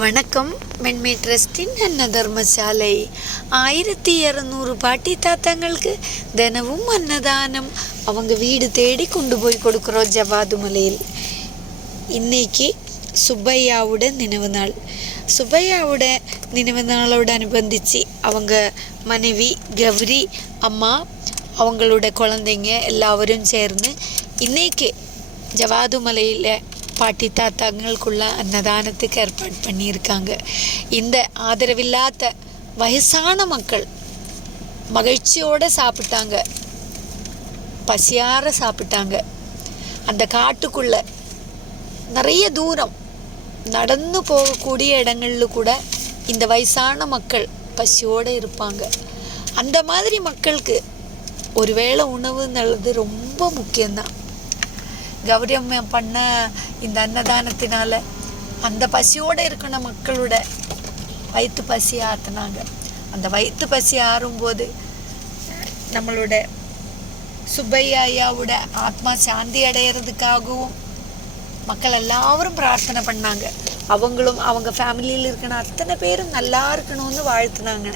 வணக்கம். மென்மை ட்ரஸ்டின் அன்ன தர்மசாலை 1200 பாட்டி தாத்தாங்களுக்கு தினமும் அன்னதானம் அவங்க வீடு தேடி கொண்டு போய் கொடுக்குறோம் ஜவாது மலையில். இன்னைக்கு சுப்பையாவோட நினைவு நாள். சுப்பையாவோட நினைவு நாளோட அனுபந்திச்சு அவங்க மனைவி கௌரி அம்மா அவங்களோட குழந்தைங்க எல்லாரும் சேர்ந்து இன்னைக்கு ஜவாது மலையில் பாட்டி தாத்தாங்களுக்குள்ள அன்னதானத்துக்கு ஏற்பாடு பண்ணியிருக்காங்க. இந்த ஆதரவில்லாத வயசான மக்கள் மகிழ்ச்சியோடு சாப்பிட்டாங்க, பசியார சாப்பிட்டாங்க. அந்த காட்டுக்குள்ள நிறைய தூரம் நடந்து போகக்கூடிய இடங்கள்ல கூட இந்த வயசான மக்கள் பசியோடு இருப்பாங்க. அந்த மாதிரி மக்களுக்கு ஒருவேளை உணவுன்றது ரொம்ப முக்கியம்தான். கௌரி அம்மா பண்ண இந்த அன்னதானத்தினால அந்த பசியோடு இருக்கிற மக்களோட வயிற்று பசி ஆற்றினாங்க. அந்த வயிற்று பசி ஆறும்போது நம்மளோட சுப்பையா ஐயாவோட ஆத்மா சாந்தி அடையிறதுக்காகவும் மக்கள் எல்லாரும் பிரார்த்தனை பண்ணாங்க. அவங்களும் அவங்க ஃபேமிலியில் இருக்கிற அத்தனை பேரும் நல்லா இருக்கணும்னு வாழ்த்துனாங்க.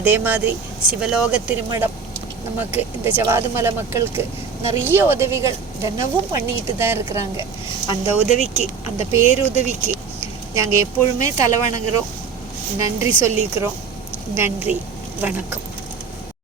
அதே மாதிரி சிவலோக திருமணம் நமக்கு இந்த ஜவாது மலை மக்களுக்கு நிறைய உதவிகள் தினமும் பண்ணிக்கிட்டு தான் இருக்கிறாங்க. அந்த உதவிக்கு, அந்த பேருதவிக்கு நாங்கள் எப்பொழுதுமே தலை வணங்குறோம், நன்றி சொல்லிக்கிறோம். நன்றி, வணக்கம்.